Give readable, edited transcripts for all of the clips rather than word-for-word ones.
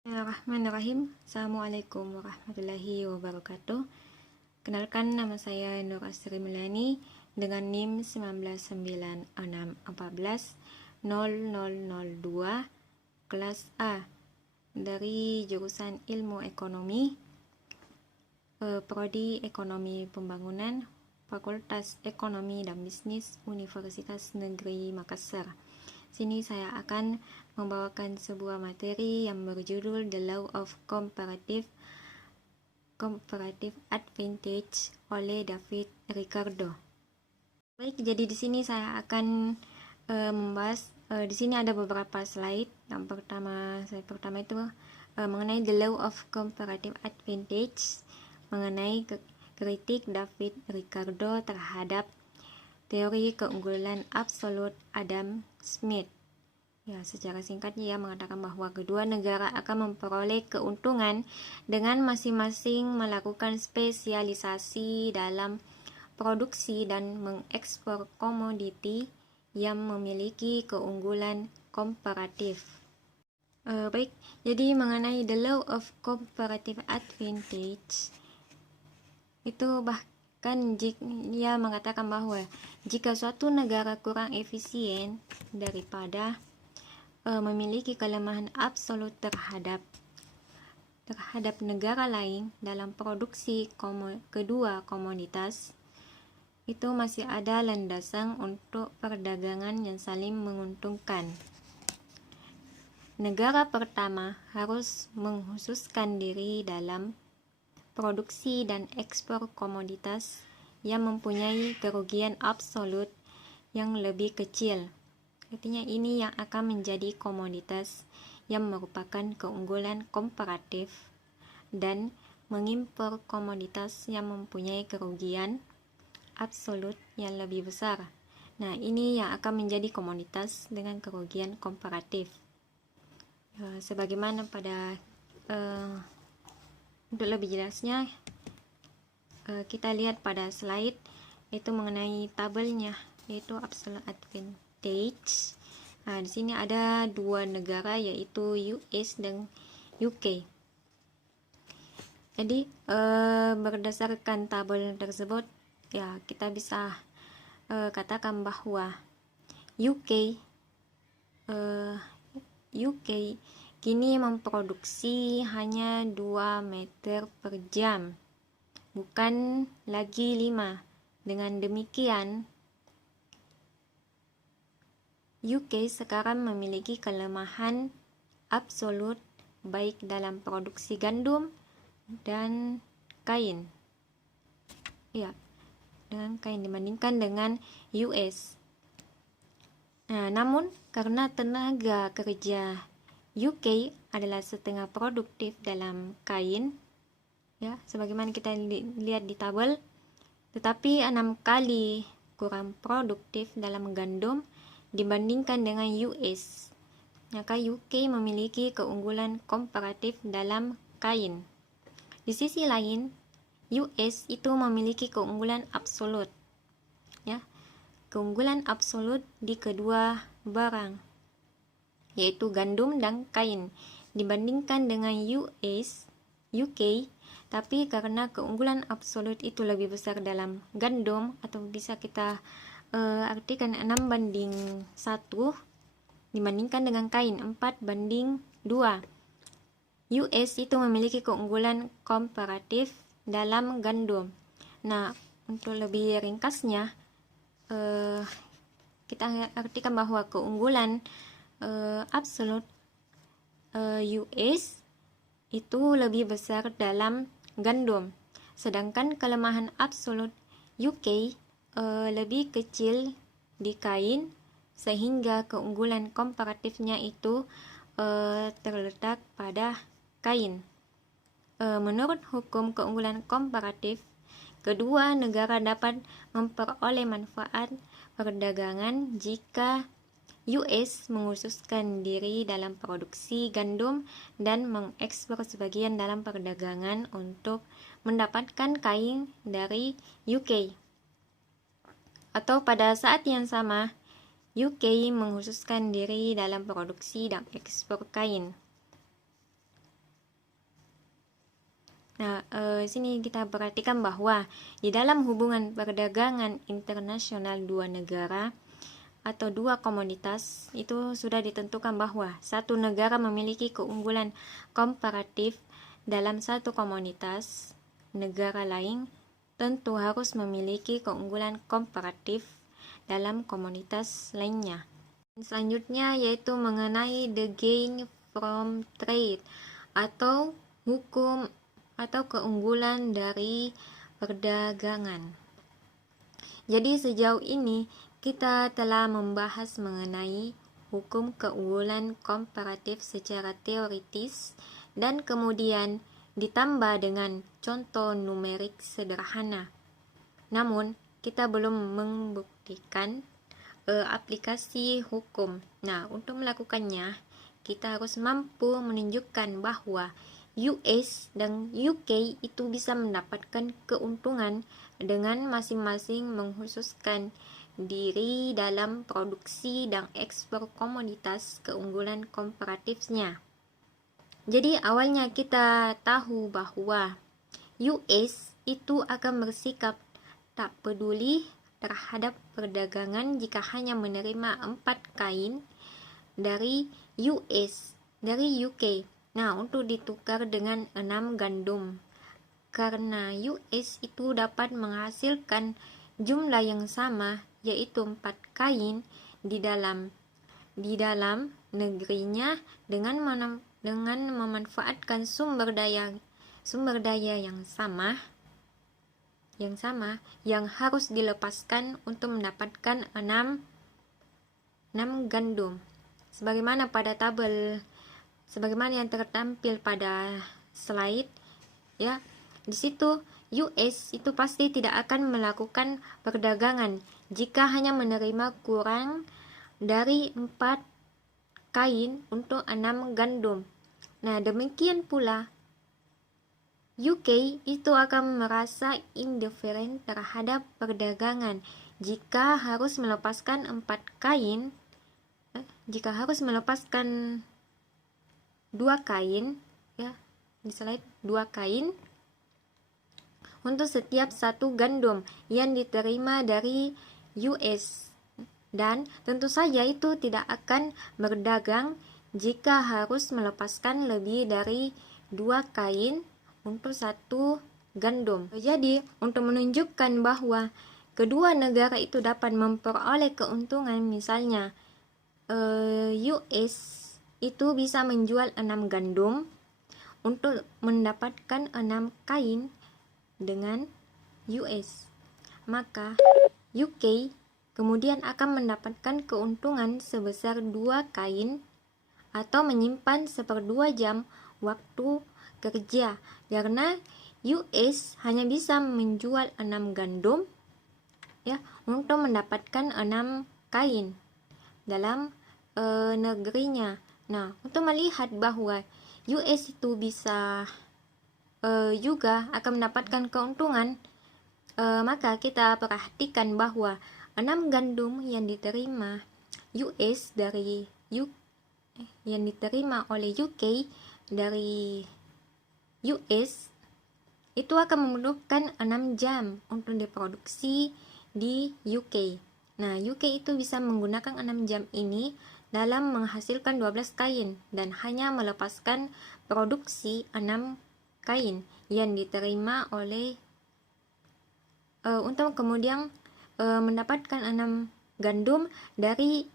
Bismillahirrahmanirrahim. Assalamualaikum warahmatullahi wabarakatuh. Kenalkan, nama saya Nur Asri Mulani dengan NIM 19161400002 kelas A dari jurusan Ilmu Ekonomi, Prodi Ekonomi Pembangunan, Fakultas Ekonomi dan Bisnis Universitas Negeri Makassar. Sini saya akan membawakan sebuah materi yang berjudul The Law of Comparative Advantage oleh David Ricardo. Baik, jadi di sini saya akan membahas di sini ada beberapa slide. Yang pertama itu mengenai The Law of Comparative Advantage, mengenai kritik David Ricardo terhadap teori keunggulan absolut Adam Smith. Ya, secara singkatnya ia mengatakan bahwa kedua negara akan memperoleh keuntungan dengan masing-masing melakukan spesialisasi dalam produksi dan mengekspor komoditi yang memiliki keunggulan komparatif. Baik, jadi mengenai the law of comparative advantage itu bahkan ia mengatakan bahwa jika suatu negara kurang efisien daripada memiliki kelemahan absolut terhadap negara lain dalam produksi kedua komoditas, itu masih ada landasan untuk perdagangan yang saling menguntungkan. Negara pertama harus mengkhususkan diri dalam produksi dan ekspor komoditas yang mempunyai kerugian absolut yang lebih kecil. Artinya ini yang akan menjadi komoditas yang merupakan keunggulan komparatif, dan mengimpor komoditas yang mempunyai kerugian absolut yang lebih besar. Nah, ini yang akan menjadi komoditas dengan kerugian komparatif. Sebagaimana pada untuk lebih jelasnya kita lihat pada slide itu mengenai tabelnya, yaitu absolute advantage. Nah, di sini ada dua negara yaitu US dan UK. Jadi berdasarkan tabel tersebut ya kita bisa katakan bahwa UK kini memproduksi hanya 2 meter per jam, bukan lagi 5. Dengan demikian, UK sekarang memiliki kelemahan absolut baik dalam produksi gandum dan kain. Ya, dengan kain dibandingkan dengan US. Nah, namun karena tenaga kerja UK adalah setengah produktif dalam kain, ya, sebagaimana kita lihat di tabel, tetapi 6 kali kurang produktif dalam gandum dibandingkan dengan US. Maka UK memiliki keunggulan komparatif dalam kain. Di sisi lain, US itu memiliki keunggulan absolut, ya, keunggulan absolut di kedua barang, yaitu gandum dan kain, dibandingkan dengan UK, tapi karena keunggulan absolut itu lebih besar dalam gandum, atau bisa kita artikan 6:1 dibandingkan dengan kain 4:2. US itu memiliki keunggulan komparatif dalam gandum. Nah, untuk lebih ringkasnya kita artikan bahwa keunggulan absolut US itu lebih besar dalam gandum, sedangkan kelemahan absolut UK lebih kecil di kain, sehingga keunggulan komparatifnya itu terletak pada kain. Menurut hukum keunggulan komparatif, kedua negara dapat memperoleh manfaat perdagangan jika US mengkhususkan diri dalam produksi gandum dan mengekspor sebagian dalam perdagangan untuk mendapatkan kain dari UK. Atau pada saat yang sama, UK mengkhususkan diri dalam produksi dan ekspor kain. Nah, sini kita perhatikan bahwa di dalam hubungan perdagangan internasional dua negara atau dua komoditas itu sudah ditentukan bahwa satu negara memiliki keunggulan komparatif dalam satu komoditas, negara lain tentu harus memiliki keunggulan komparatif dalam komoditas lainnya. Selanjutnya yaitu mengenai the gain from trade atau hukum atau keunggulan dari perdagangan. Jadi sejauh ini kita telah membahas mengenai hukum keunggulan komparatif secara teoritis dan kemudian ditambah dengan contoh numerik sederhana. Namun kita belum membuktikan aplikasi hukum. Nah, untuk melakukannya kita harus mampu menunjukkan bahwa US dan UK itu bisa mendapatkan keuntungan dengan masing-masing mengkhususkan diri dalam produksi dan ekspor komoditas keunggulan komparatifnya. Jadi awalnya kita tahu bahwa US itu akan bersikap tak peduli terhadap perdagangan jika hanya menerima 4 kain dari UK. Nah, untuk ditukar dengan 6 gandum. Karena US itu dapat menghasilkan jumlah yang sama, yaitu 4 kain di dalam negerinya dengan memanfaatkan sumber daya yang sama yang harus dilepaskan untuk mendapatkan 6 gandum. Sebagaimana yang tertampil pada slide ya. Di situ US itu pasti tidak akan melakukan perdagangan jika hanya menerima kurang dari 4 kain untuk 6 gandum. Nah, demikian pula UK itu akan merasa indiferen terhadap perdagangan jika harus melepaskan 2 kain ya, di slide 2 kain untuk setiap 1 gandum yang diterima dari US, dan tentu saja itu tidak akan berdagang jika harus melepaskan lebih dari 2 kain untuk 1 gandum. Jadi untuk menunjukkan bahwa kedua negara itu dapat memperoleh keuntungan, misalnya US itu bisa menjual 6 gandum untuk mendapatkan 6 kain dengan US. Maka UK kemudian akan mendapatkan keuntungan sebesar 2 kain atau menyimpan 1/2 jam waktu kerja, karena US hanya bisa menjual 6 gandum ya untuk mendapatkan 6 kain dalam negerinya. Nah, untuk melihat bahwa US itu bisa juga akan mendapatkan keuntungan, maka kita perhatikan bahwa 6 gandum yang diterima oleh UK dari US itu akan membutuhkan 6 jam untuk diproduksi di UK. Nah, UK itu bisa menggunakan 6 jam ini dalam menghasilkan 12 kain dan hanya melepaskan produksi 6 kain yang diterima oleh untuk kemudian mendapatkan 6 gandum dari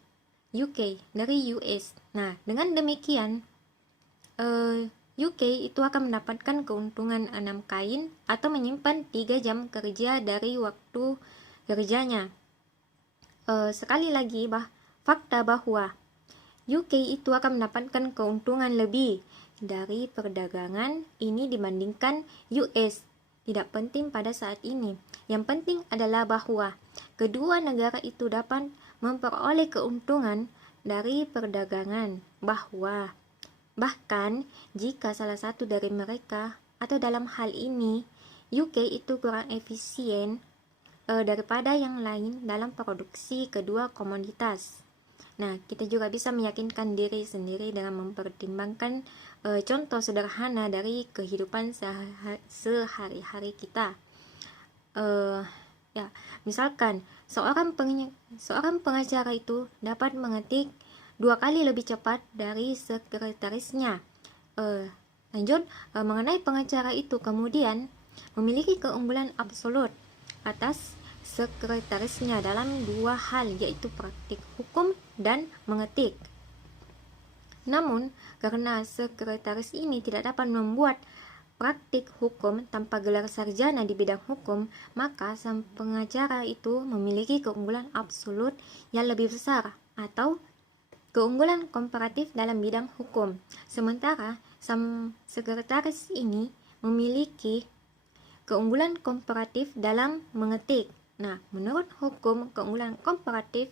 US. Nah, dengan demikian UK itu akan mendapatkan keuntungan 6 kain atau menyimpan 3 jam kerja dari waktu kerjanya. Sekali lagi fakta bahwa UK itu akan mendapatkan keuntungan lebih dari perdagangan ini dibandingkan US tidak penting pada saat ini. Yang penting adalah bahwa kedua negara itu dapat memperoleh keuntungan dari perdagangan, bahkan jika salah satu dari mereka atau dalam hal ini UK itu kurang efisien daripada yang lain dalam produksi kedua komoditas. Nah, kita juga bisa meyakinkan diri sendiri dengan mempertimbangkan contoh sederhana dari kehidupan sehari-hari kita. Ya, misalkan seorang pengacara itu dapat mengetik 2 kali lebih cepat dari sekretarisnya. Lanjut, mengenai pengacara itu kemudian memiliki keunggulan absolut atas sekretarisnya dalam 2 hal, yaitu praktik hukum dan mengetik. Namun, karena sekretaris ini tidak dapat membuat praktik hukum tanpa gelar sarjana di bidang hukum, maka sang pengacara itu memiliki keunggulan absolut yang lebih besar atau keunggulan komparatif dalam bidang hukum. Sementara sang sekretaris ini memiliki keunggulan komparatif dalam mengetik. Nah, menurut hukum keunggulan komparatif,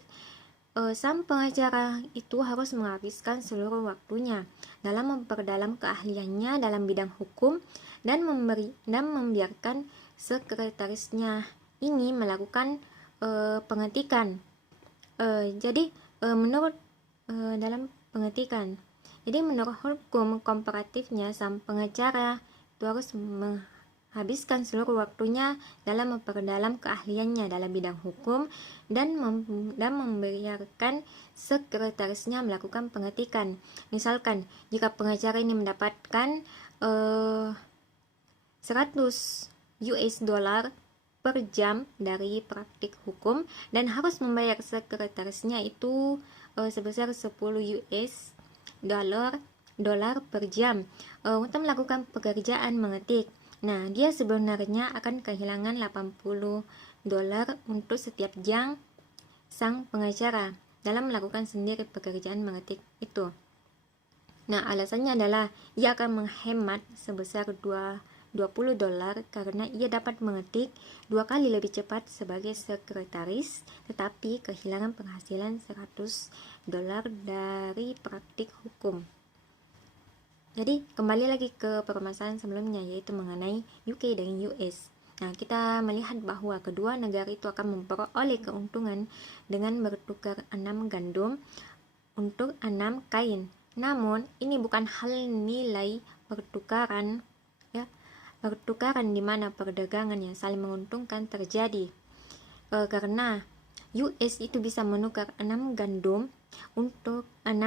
sang pengacara itu harus menghabiskan seluruh waktunya dalam memperdalam keahliannya dalam bidang hukum dan membiarkan sekretarisnya ini melakukan pengetikan. Menurut dalam pengetikan. Jadi menurut hukum komparatifnya, sang pengacara itu harus menghabiskan seluruh waktunya dalam memperdalam keahliannya dalam bidang hukum dan membiarkan sekretarisnya melakukan pengetikan. Misalkan jika pengacara ini mendapatkan 100 US dollar per jam dari praktik hukum dan harus membayar sekretarisnya itu sebesar 10 US dolar per jam untuk melakukan pekerjaan mengetik. Nah, dia sebenarnya akan kehilangan 80 dolar untuk setiap jam sang pengacara dalam melakukan sendiri pekerjaan mengetik itu. Nah, alasannya adalah ia akan menghemat sebesar 20 dolar karena ia dapat mengetik 2 kali lebih cepat sebagai sekretaris, tetapi kehilangan penghasilan 100 dolar dari praktik hukum. Jadi kembali lagi ke permasalahan sebelumnya, yaitu mengenai UK dan US. Nah, kita melihat bahwa kedua negara itu akan memperoleh keuntungan dengan bertukar 6 gandum untuk 6 kain. Namun, ini bukan hal nilai pertukaran, ya, pertukaran di mana perdagangan yang saling menguntungkan terjadi. Karena US itu bisa menukar 6 gandum untuk 4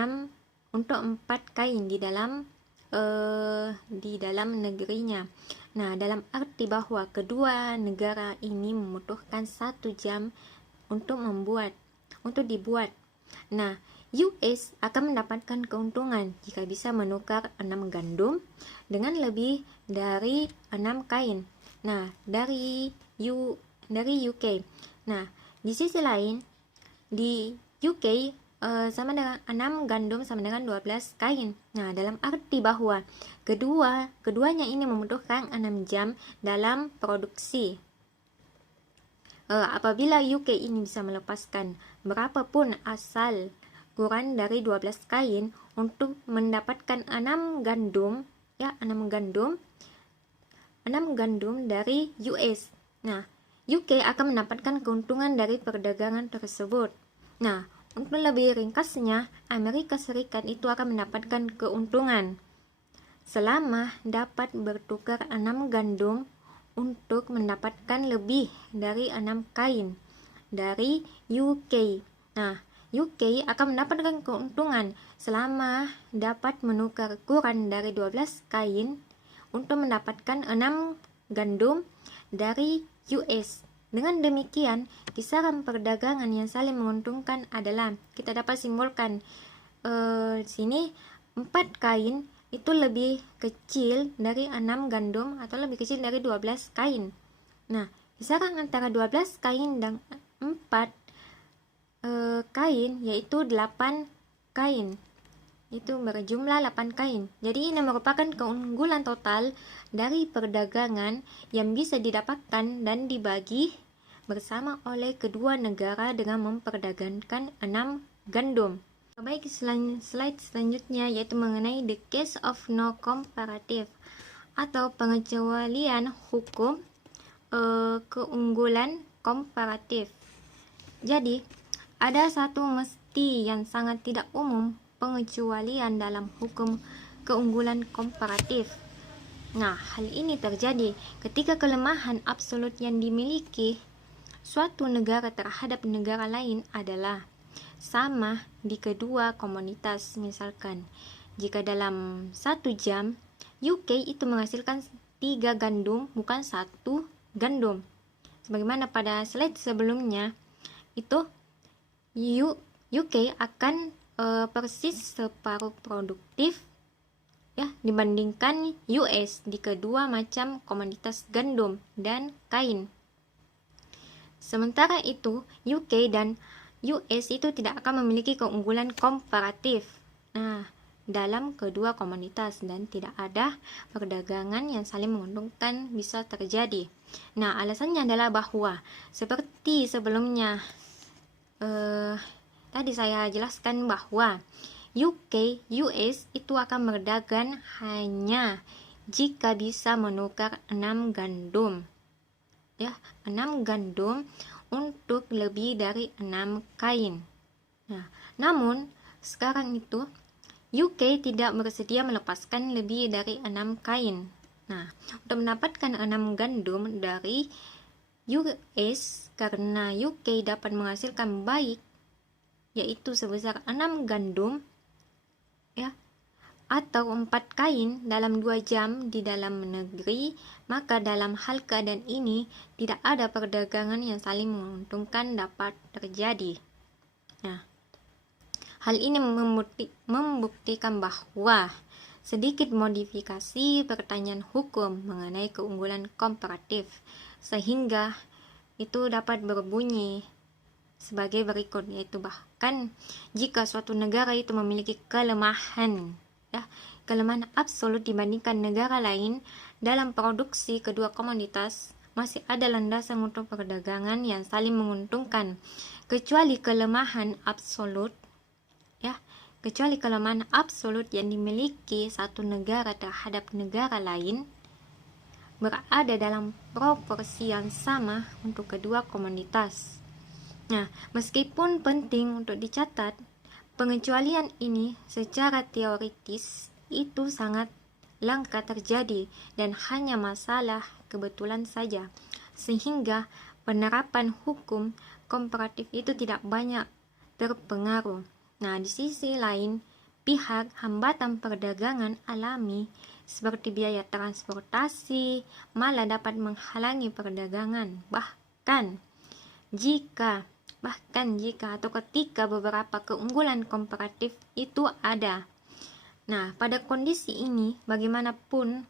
kain di dalam negerinya. Nah, dalam arti bahwa kedua negara ini membutuhkan 1 jam untuk dibuat. Nah, US akan mendapatkan keuntungan jika bisa menukar 6 gandum dengan lebih dari 6 kain. Nah, dari UK. Nah, di sisi lain di UK sama dengan 6 gandum sama dengan 12 kain. Nah, dalam arti bahwa keduanya ini membutuhkan 6 jam dalam produksi. Apabila UK ini bisa melepaskan berapapun asal kurang dari 12 kain untuk mendapatkan 6 gandum dari US. Nah, UK akan mendapatkan keuntungan dari perdagangan tersebut. Nah, untuk lebih ringkasnya, Amerika Serikat itu akan mendapatkan keuntungan selama dapat bertukar 6 gandum untuk mendapatkan lebih dari 6 kain dari UK. Nah, UK akan mendapatkan keuntungan selama dapat menukar kurang dari 12 kain untuk mendapatkan 6 gandum dari US. Dengan demikian, kisaran perdagangan yang saling menguntungkan adalah, kita dapat simbolkan di sini 4 kain itu lebih kecil dari 6 gandum atau lebih kecil dari 12 kain. Nah, kisaran antara 12 kain dan 4 kain yaitu 8 kain. Itu berjumlah 8 kain. Jadi ini merupakan keunggulan total dari perdagangan yang bisa didapatkan dan dibagi bersama oleh kedua negara dengan memperdagangkan 6 gandum. Baik, slide selanjutnya yaitu mengenai the case of no comparative atau pengecualian hukum keunggulan komparatif. Jadi, ada satu mesti yang sangat tidak umum pengecualian dalam hukum keunggulan komparatif. Nah, hal ini terjadi ketika kelemahan absolut yang dimiliki suatu negara terhadap negara lain adalah sama di kedua komunitas. Misalkan, jika dalam 1 jam UK itu menghasilkan 3 gandum, bukan 1 gandum. Sebagaimana pada slide sebelumnya, itu UK akan persis separuh produktif ya dibandingkan US di kedua macam komoditas gandum dan kain. Sementara itu, UK dan US itu tidak akan memiliki keunggulan komparatif dalam kedua komunitas, dan tidak ada perdagangan yang saling menguntungkan bisa terjadi. Nah, alasannya adalah bahwa seperti sebelumnya tadi saya jelaskan bahwa UK, US itu akan berdagang hanya jika bisa menukar 6 gandum. Ya, 6 gandum untuk lebih dari 6 kain. Nah, namun sekarang itu UK tidak bersedia melepaskan lebih dari 6 kain. Nah, untuk mendapatkan 6 gandum dari US, karena UK dapat menghasilkan baik, yaitu sebesar 6 gandum ya, atau 4 kain dalam 2 jam di dalam negeri, maka dalam hal keadaan ini tidak ada perdagangan yang saling menguntungkan dapat terjadi. Nah, hal ini membuktikan bahwa sedikit modifikasi pertanyaan hukum mengenai keunggulan komparatif, sehingga itu dapat berbunyi sebagai berikut, yaitu bahkan jika suatu negara itu memiliki kelemahan absolut dibandingkan negara lain dalam produksi kedua komoditas, masih ada landasan untuk perdagangan yang saling menguntungkan, kecuali kelemahan absolut yang dimiliki satu negara terhadap negara lain berada dalam proporsi yang sama untuk kedua komoditas. Nah, meskipun penting untuk dicatat, pengecualian ini secara teoritis itu sangat langka terjadi dan hanya masalah kebetulan saja, sehingga penerapan hukum komparatif itu tidak banyak terpengaruh. Nah, di sisi lain, pihak hambatan perdagangan alami seperti biaya transportasi malah dapat menghalangi perdagangan, bahkan jika atau ketika beberapa keunggulan komparatif itu ada. Nah, pada kondisi ini, bagaimanapun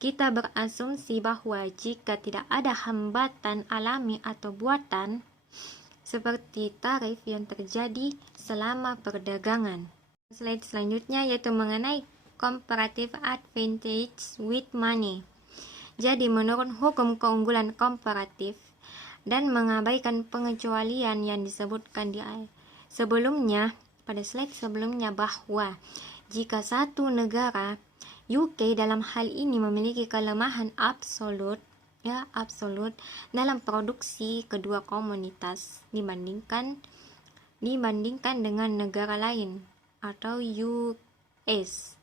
kita berasumsi bahwa jika tidak ada hambatan alami atau buatan seperti tarif yang terjadi selama perdagangan. Slide selanjutnya yaitu mengenai comparative advantage with money. Jadi, menurut hukum keunggulan komparatif dan mengabaikan pengecualian yang disebutkan di sebelumnya, pada slide sebelumnya, bahwa jika satu negara, UK dalam hal ini, memiliki kelemahan absolut dalam produksi kedua komunitas dibandingkan dengan negara lain atau US,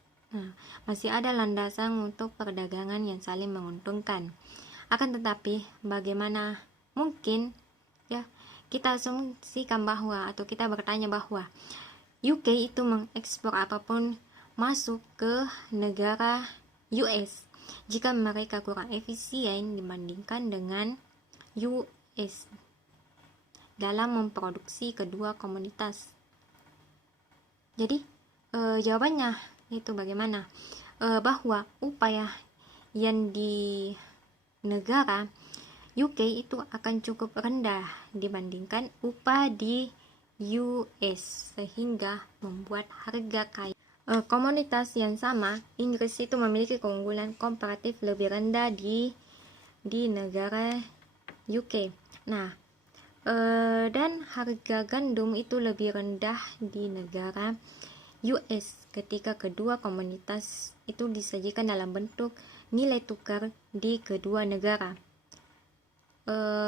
masih ada landasan untuk perdagangan yang saling menguntungkan. Akan tetapi, bagaimana mungkin kita asumsikan bahwa, atau kita bertanya bahwa UK itu mengekspor apapun masuk ke negara US jika mereka kurang efisien dibandingkan dengan US dalam memproduksi kedua komoditas. Jadi jawabannya itu bagaimana? Bahwa upaya yang di negara UK itu akan cukup rendah dibandingkan upah di US, sehingga membuat harga kain komoditas yang sama, Inggris itu memiliki keunggulan komparatif lebih rendah di negara UK. Nah, dan harga gandum itu lebih rendah di negara US ketika kedua komoditas itu disajikan dalam bentuk nilai tukar di kedua negara.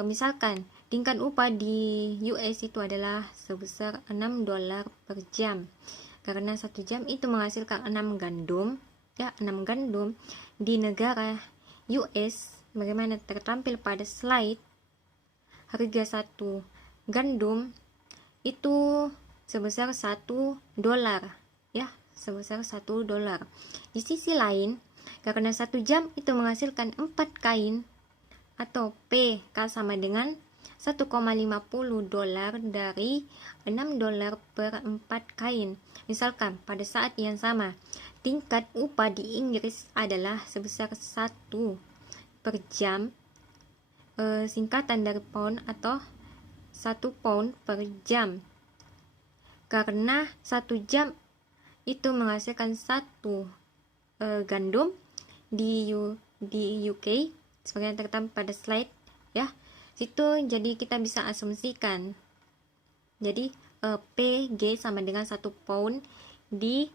Misalkan tingkat upah di US itu adalah sebesar $6 per jam, karena 1 jam itu menghasilkan 6 gandum, ya 6 gandum di negara US bagaimana tertampil pada slide. Harga satu gandum itu sebesar $1, ya, sebesar $1. Di sisi lain, karena 1 jam itu menghasilkan 4 kain, atau PK sama dengan $1,50 dari $6 per 4 kain. Misalkan pada saat yang sama, tingkat upah di Inggris adalah sebesar 1 per jam, singkatan dari pound, atau 1 pound per jam. Karena 1 jam itu menghasilkan 1 gandum di UK seperti yang tertampil pada slide, ya. Situ jadi kita bisa asumsikan. Jadi PG sama dengan 1 pound di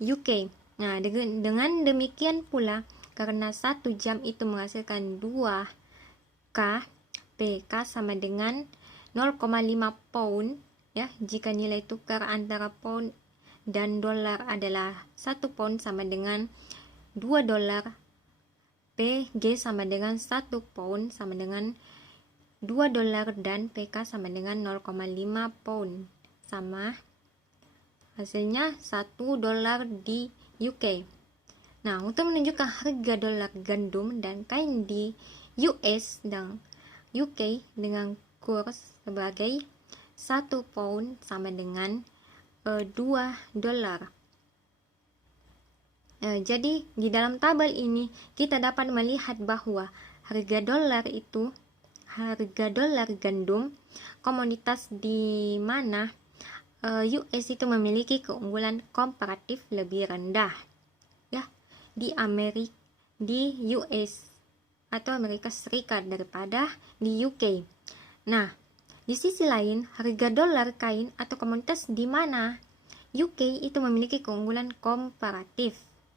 UK. Nah, dengan demikian pula karena 1 jam itu menghasilkan 2K, PK sama dengan 0,5 pound, ya. Jika nilai tukar antara pound dan dolar adalah 1 pound sama dengan $2, PG sama dengan 1 pound sama dengan $2 dan PK sama dengan 0,5 pound, sama hasilnya $1 di UK. Nah, untuk menunjukkan harga dolar gandum dan kain di US dan UK dengan kurs sebagai 1 pound sama dengan $2. Jadi di dalam tabel ini kita dapat melihat bahwa harga dolar gandum komoditas di mana US itu memiliki keunggulan komparatif lebih rendah, ya, di US atau Amerika Serikat daripada di UK. Nah, di sisi lain, harga dolar kain atau komoditas di mana UK itu memiliki keunggulan komparatif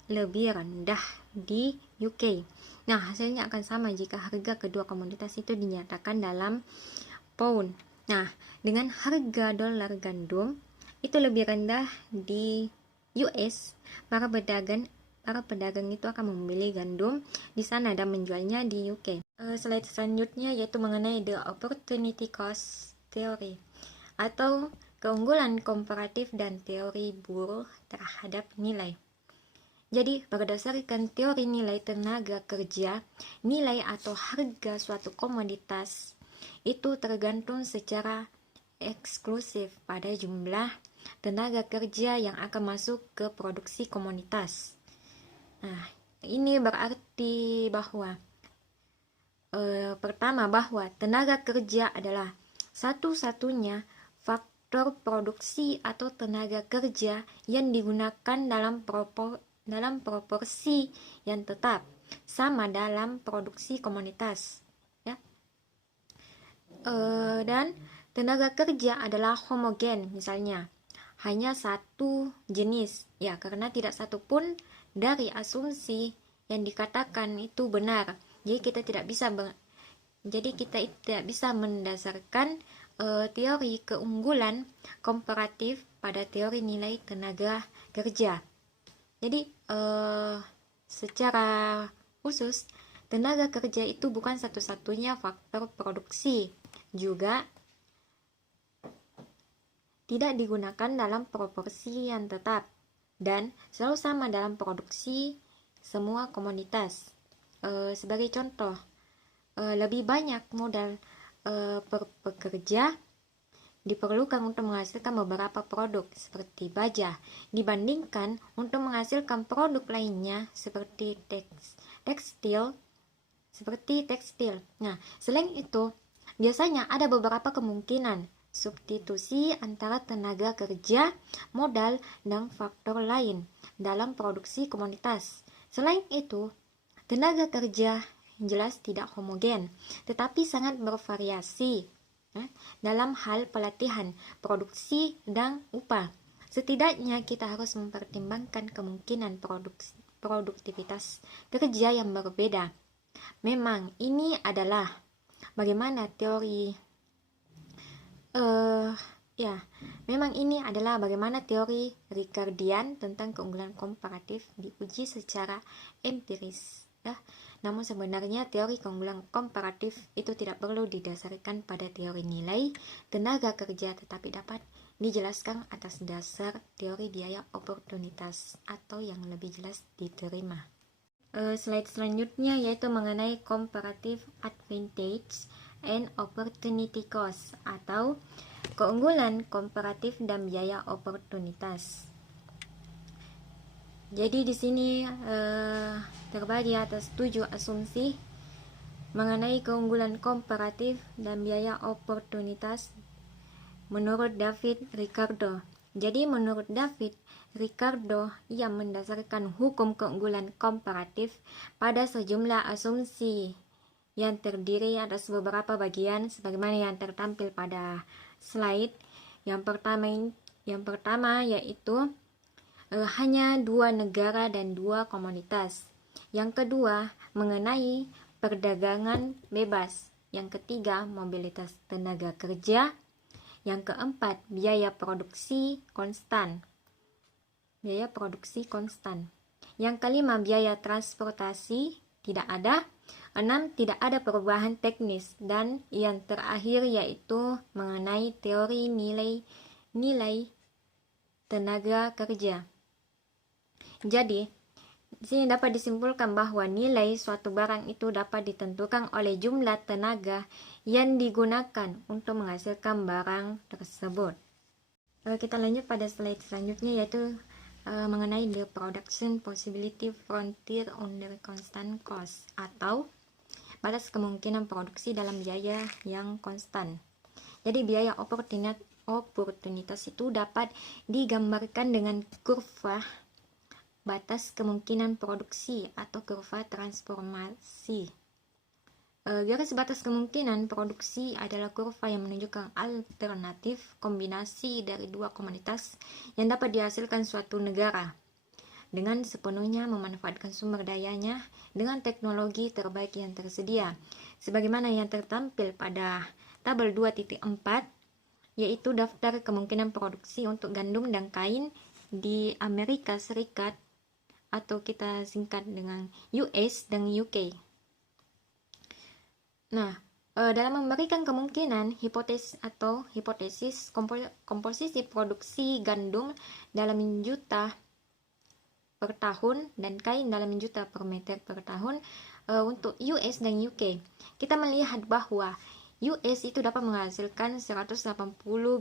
lebih rendah di UK. Nah, hasilnya akan sama jika harga kedua komoditas itu dinyatakan dalam pound. Nah, dengan harga dolar gandum itu lebih rendah di US, para pedagang itu akan membeli gandum di sana dan menjualnya di UK. Slide selanjutnya yaitu mengenai the opportunity cost theory atau keunggulan komparatif dan teori buruh terhadap nilai. Jadi, berdasarkan teori nilai tenaga kerja, nilai atau harga suatu komoditas itu tergantung secara eksklusif pada jumlah tenaga kerja yang akan masuk ke produksi komoditas. Nah, ini berarti bahwa pertama, bahwa tenaga kerja adalah satu-satunya faktor produksi atau tenaga kerja yang digunakan dalam proporsi yang tetap sama dalam produksi komoditas, ya. Dan tenaga kerja adalah homogen, misalnya hanya satu jenis, ya, karena tidak satu pun dari asumsi yang dikatakan itu benar. Jadi kita tidak bisa mendasarkan teori keunggulan komparatif pada teori nilai tenaga kerja. Jadi secara khusus tenaga kerja itu bukan satu-satunya faktor produksi, juga tidak digunakan dalam proporsi yang tetap dan selalu sama dalam produksi semua komoditas. Sebagai contoh, lebih banyak modal per pekerja diperlukan untuk menghasilkan beberapa produk seperti baja dibandingkan untuk menghasilkan produk lainnya seperti tekstil. Nah, selain itu, biasanya ada beberapa kemungkinan substitusi antara tenaga kerja, modal, dan faktor lain dalam produksi komoditas. Selain itu, tenaga kerja jelas tidak homogen, tetapi sangat bervariasi dalam hal pelatihan, produksi, dan upah. Setidaknya kita harus mempertimbangkan kemungkinan produktivitas kerja yang berbeda. Memang ini adalah bagaimana teori Ya, memang ini adalah bagaimana teori Ricardian tentang keunggulan komparatif diuji secara empiris. Ya. Namun sebenarnya teori keunggulan komparatif itu tidak perlu didasarkan pada teori nilai tenaga kerja, tetapi dapat dijelaskan atas dasar teori biaya oportunitas atau yang lebih jelas diterima. Slide selanjutnya yaitu mengenai comparative advantage and opportunity cost atau keunggulan komparatif dan biaya oportunitas. Jadi di sini terbagi atas 7 asumsi mengenai keunggulan komparatif dan biaya oportunitas menurut David Ricardo. Jadi menurut David Ricardo, ia mendasarkan hukum keunggulan komparatif pada sejumlah asumsi yang terdiri atas beberapa bagian sebagaimana yang tertampil pada slide. Yang pertama yaitu hanya 2 negara dan 2 komunitas. Yang kedua mengenai perdagangan bebas. Yang ketiga mobilitas tenaga kerja. Yang keempat biaya produksi konstan. Yang kelima biaya transportasi tidak ada. 6. Tidak ada perubahan teknis. Dan yang terakhir yaitu mengenai teori nilai tenaga kerja. Jadi, di sini dapat disimpulkan bahwa nilai suatu barang itu dapat ditentukan oleh jumlah tenaga yang digunakan untuk menghasilkan barang tersebut. Kita lanjut pada slide selanjutnya yaitu mengenai the production possibility frontier under constant cost atau batas kemungkinan produksi dalam biaya yang konstan. Jadi biaya oportunitas itu dapat digambarkan dengan kurva batas kemungkinan produksi atau kurva transformasi. Garis batas kemungkinan produksi adalah kurva yang menunjukkan alternatif kombinasi dari 2 komunitas yang dapat dihasilkan suatu negara dengan sepenuhnya memanfaatkan sumber dayanya dengan teknologi terbaik yang tersedia, sebagaimana yang tertampil pada tabel 2.4, yaitu daftar kemungkinan produksi untuk gandum dan kain di Amerika Serikat atau kita singkat dengan US dan UK. Nah, dalam memberikan kemungkinan hipotesis komposisi produksi gandum dalam juta per tahun dan kain dalam juta per meter per tahun untuk US dan UK, kita melihat bahwa US itu dapat menghasilkan 180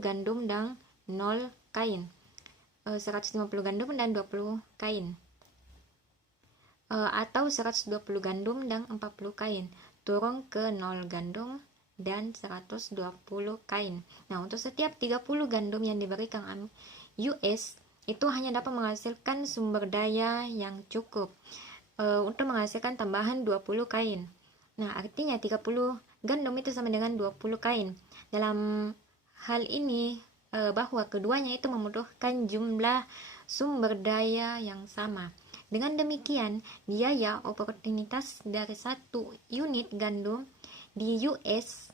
gandum dan 0 kain, 150 gandum dan 20 kain, atau 120 gandum dan 40 kain, turun ke 0 gandum dan 120 kain. Nah, untuk setiap 30 gandum yang diberikan US, itu hanya dapat menghasilkan sumber daya yang cukup untuk menghasilkan tambahan 20 kain. Nah, artinya 30 gandum itu sama dengan 20 kain. Dalam hal ini, bahwa keduanya itu membutuhkan jumlah sumber daya yang sama. Dengan demikian, biaya oportunitas dari 1 unit gandum di US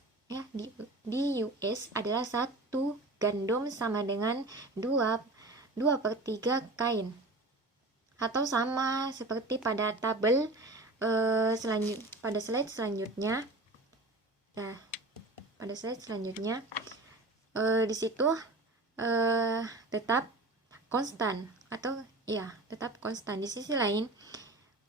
adalah 1 gandum sama dengan 2/3 kain. Atau sama seperti pada tabel pada slide selanjutnya. Nah, pada slide selanjutnya di situ tetap konstan atau tetap konstan. Di sisi lain,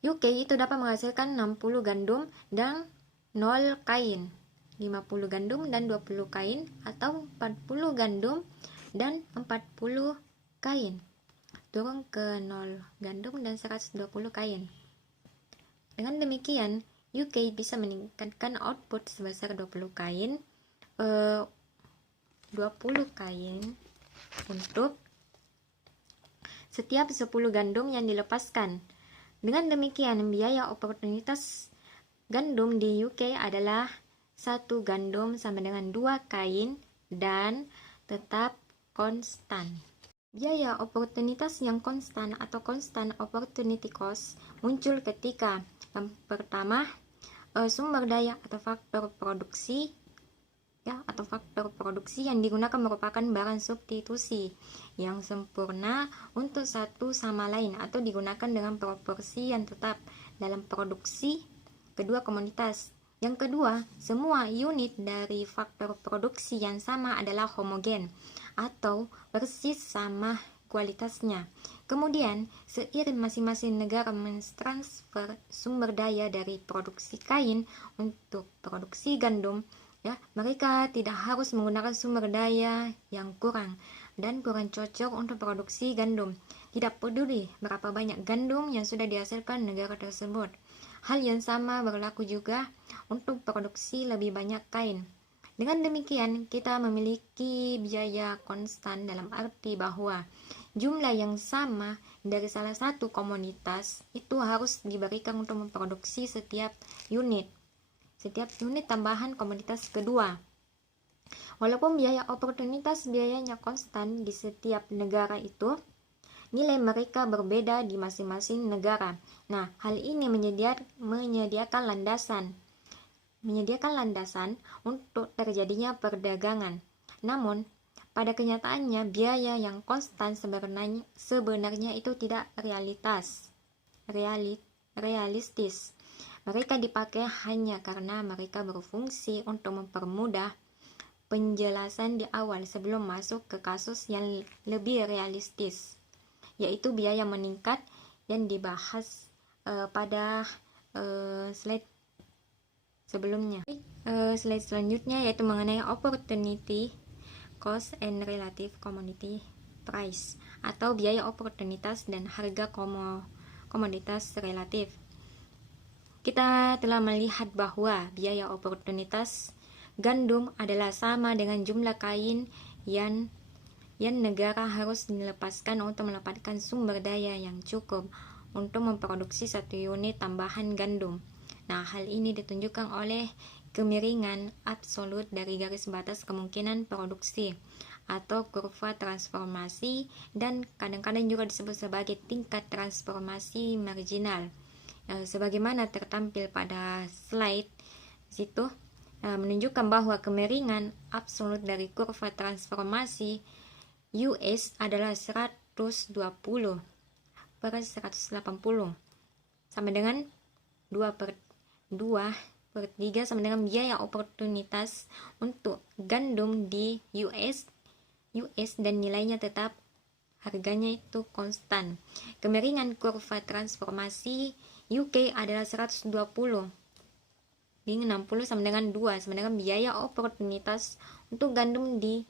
UK itu dapat menghasilkan 60 gandum dan 0 kain, 50 gandum dan 20 kain, atau 40 gandum dan 40 kain, turun ke 0 gandum dan 120 kain. Dengan demikian, UK bisa meningkatkan output sebesar 20 kain untuk setiap 10 gandum yang dilepaskan. Dengan demikian, biaya oportunitas gandum di UK adalah 1 gandum sama dengan 2 kain dan tetap konstan. Biaya oportunitas yang konstan atau constant opportunity cost muncul ketika yang pertama, sumber daya atau faktor produksi ya, atau faktor produksi yang digunakan merupakan barang substitusi yang sempurna untuk satu sama lain atau digunakan dengan proporsi yang tetap dalam produksi kedua komoditas. Yang kedua, semua unit dari faktor produksi yang sama adalah homogen atau persis sama kualitasnya. Kemudian, seiring masing-masing negara mentransfer sumber daya dari produksi kain untuk produksi gandum, ya, mereka tidak harus menggunakan sumber daya yang kurang dan kurang cocok untuk produksi gandum. Tidak peduli berapa banyak gandum yang sudah dihasilkan negara tersebut. Hal yang sama berlaku juga untuk produksi lebih banyak kain. Dengan demikian, kita memiliki biaya konstan dalam arti bahwa jumlah yang sama dari salah satu komoditas itu harus diberikan untuk memproduksi setiap unit tambahan komoditas kedua. Walaupun biaya oportunitas biayanya konstan di setiap negara itu, nilai mereka berbeda di masing-masing negara. Nah, hal ini menyediakan landasan untuk terjadinya perdagangan. Namun, pada kenyataannya biaya yang konstan sebenarnya itu tidak realistis. Mereka dipakai hanya karena mereka berfungsi untuk mempermudah penjelasan di awal sebelum masuk ke kasus yang lebih realistis, yaitu biaya meningkat yang dibahas pada slide sebelumnya. Slide selanjutnya yaitu mengenai opportunity cost and relative commodity price atau biaya oportunitas dan harga komoditas relatif. Kita telah melihat bahwa biaya oportunitas gandum adalah sama dengan jumlah kain yang negara harus dilepaskan untuk mendapatkan sumber daya yang cukup untuk memproduksi satu unit tambahan gandum. Nah, hal ini ditunjukkan oleh kemiringan absolut dari garis batas kemungkinan produksi atau kurva transformasi dan kadang-kadang juga disebut sebagai tingkat transformasi marginal. Sebagaimana tertampil pada slide situ, menunjukkan bahwa kemiringan absolut dari kurva transformasi US adalah 120 per 180 sama dengan 2 per 3 sama dengan biaya oportunitas untuk gandum di US dan nilainya tetap harganya itu konstan. Kemiringan kurva transformasi UK adalah 120 dengan 60 sama dengan 2 sama dengan biaya oportunitas untuk gandum di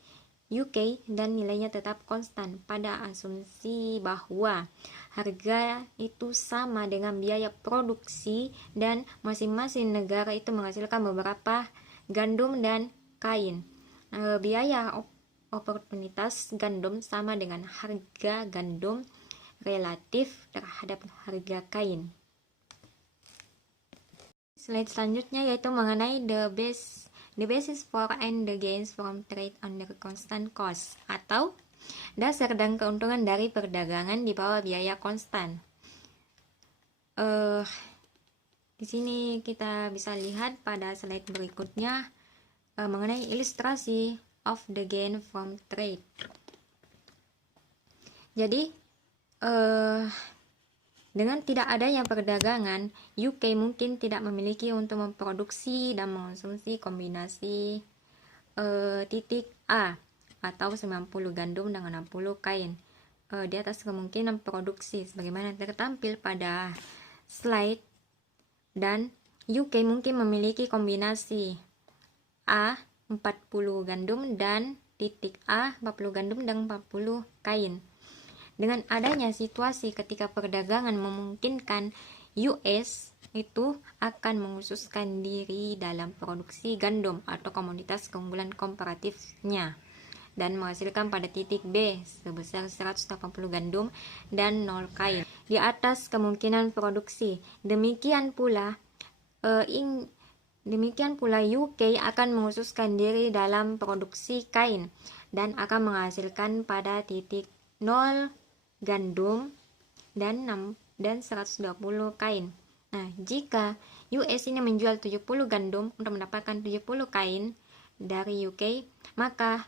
UK dan nilainya tetap konstan pada asumsi bahwa harga itu sama dengan biaya produksi dan masing-masing negara itu menghasilkan beberapa gandum dan kain. Biaya oportunitas gandum sama dengan harga gandum relatif terhadap harga kain. Slide selanjutnya yaitu mengenai the basis for and the gains from trade under constant cost atau dasar dan keuntungan dari perdagangan di bawah biaya konstan. Di sini kita bisa lihat pada slide berikutnya mengenai ilustrasi of the gain from trade. Jadi dengan tidak adanya perdagangan, UK mungkin tidak memiliki untuk memproduksi dan mengonsumsi kombinasi titik A atau 90 gandum dengan 60 kain di atas kemungkinan produksi sebagaimana tertampil pada slide, dan UK mungkin memiliki kombinasi A 40 gandum dan titik A 40 gandum dan 40 kain. Dengan adanya situasi ketika perdagangan memungkinkan, US itu akan mengkhususkan diri dalam produksi gandum atau komoditas keunggulan komparatifnya dan menghasilkan pada titik B sebesar 180 gandum dan 0 kain di atas kemungkinan produksi. Demikian pula UK akan mengkhususkan diri dalam produksi kain dan akan menghasilkan pada titik 0 gandum dan 120 kain. Nah, jika US ini menjual 70 gandum untuk mendapatkan 70 kain dari UK, maka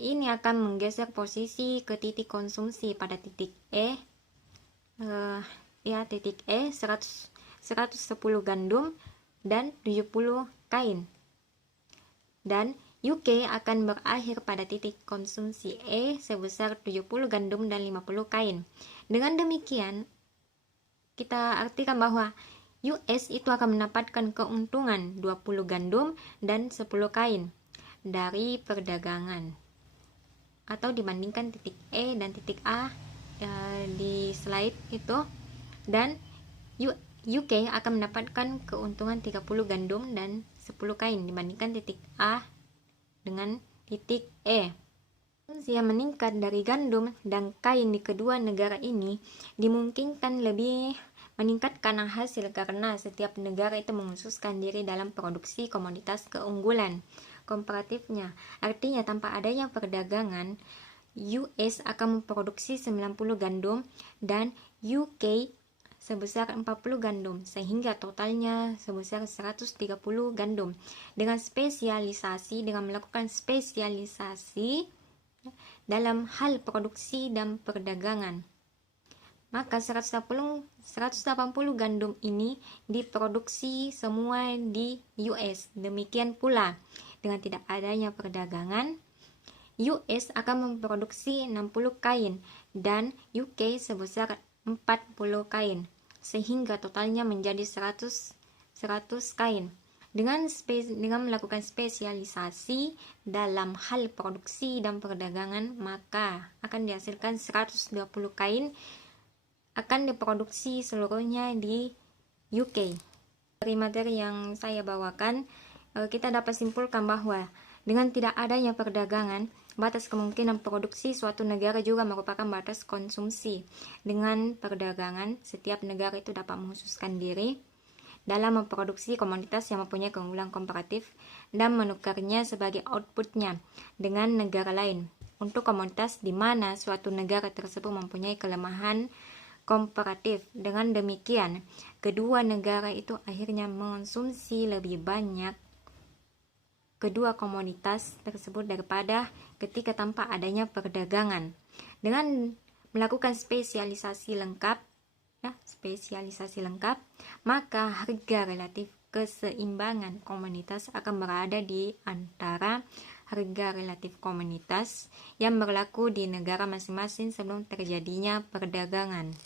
ini akan menggeser posisi ke titik konsumsi pada titik E, titik E 110 gandum dan 70 kain. Dan UK akan berakhir pada titik konsumsi E sebesar 70 gandum dan 50 kain. Dengan demikian, kita artikan bahwa US itu akan mendapatkan keuntungan 20 gandum dan 10 kain dari perdagangan, atau dibandingkan titik E dan titik A di slide itu, dan UK akan mendapatkan keuntungan 30 gandum dan 10 kain dibandingkan titik A dengan titik E. Konsumsi yang meningkat dari gandum dan kain di kedua negara ini dimungkinkan lebih meningkatkan hasil karena setiap negara itu mengkhususkan diri dalam produksi komoditas keunggulan komparatifnya. Artinya tanpa adanya perdagangan, US akan memproduksi 90 gandum dan UK sebesar 40 gandum, sehingga totalnya sebesar 130 gandum. Dengan melakukan spesialisasi dalam hal produksi dan perdagangan, maka 180 gandum ini diproduksi semua di US. Demikian pula, dengan tidak adanya perdagangan, US akan memproduksi 60 kain dan UK sebesar 40 kain, sehingga totalnya menjadi 100 kain. Dengan melakukan spesialisasi dalam hal produksi dan perdagangan, maka akan dihasilkan 120 kain akan diproduksi seluruhnya di UK. Dari materi yang saya bawakan, kita dapat simpulkan bahwa dengan tidak adanya perdagangan, batas kemungkinan produksi suatu negara juga merupakan batas konsumsi. Dengan perdagangan, setiap negara itu dapat mengkhususkan diri dalam memproduksi komoditas yang mempunyai keunggulan komparatif dan menukarnya sebagai outputnya dengan negara lain untuk komoditas di mana suatu negara tersebut mempunyai kelemahan komparatif. Dengan demikian, kedua negara itu akhirnya mengonsumsi lebih banyak kedua komoditas tersebut daripada ketika tanpa adanya perdagangan. Dengan melakukan spesialisasi lengkap, maka harga relatif keseimbangan komoditas akan berada di antara harga relatif komoditas yang berlaku di negara masing-masing sebelum terjadinya perdagangan.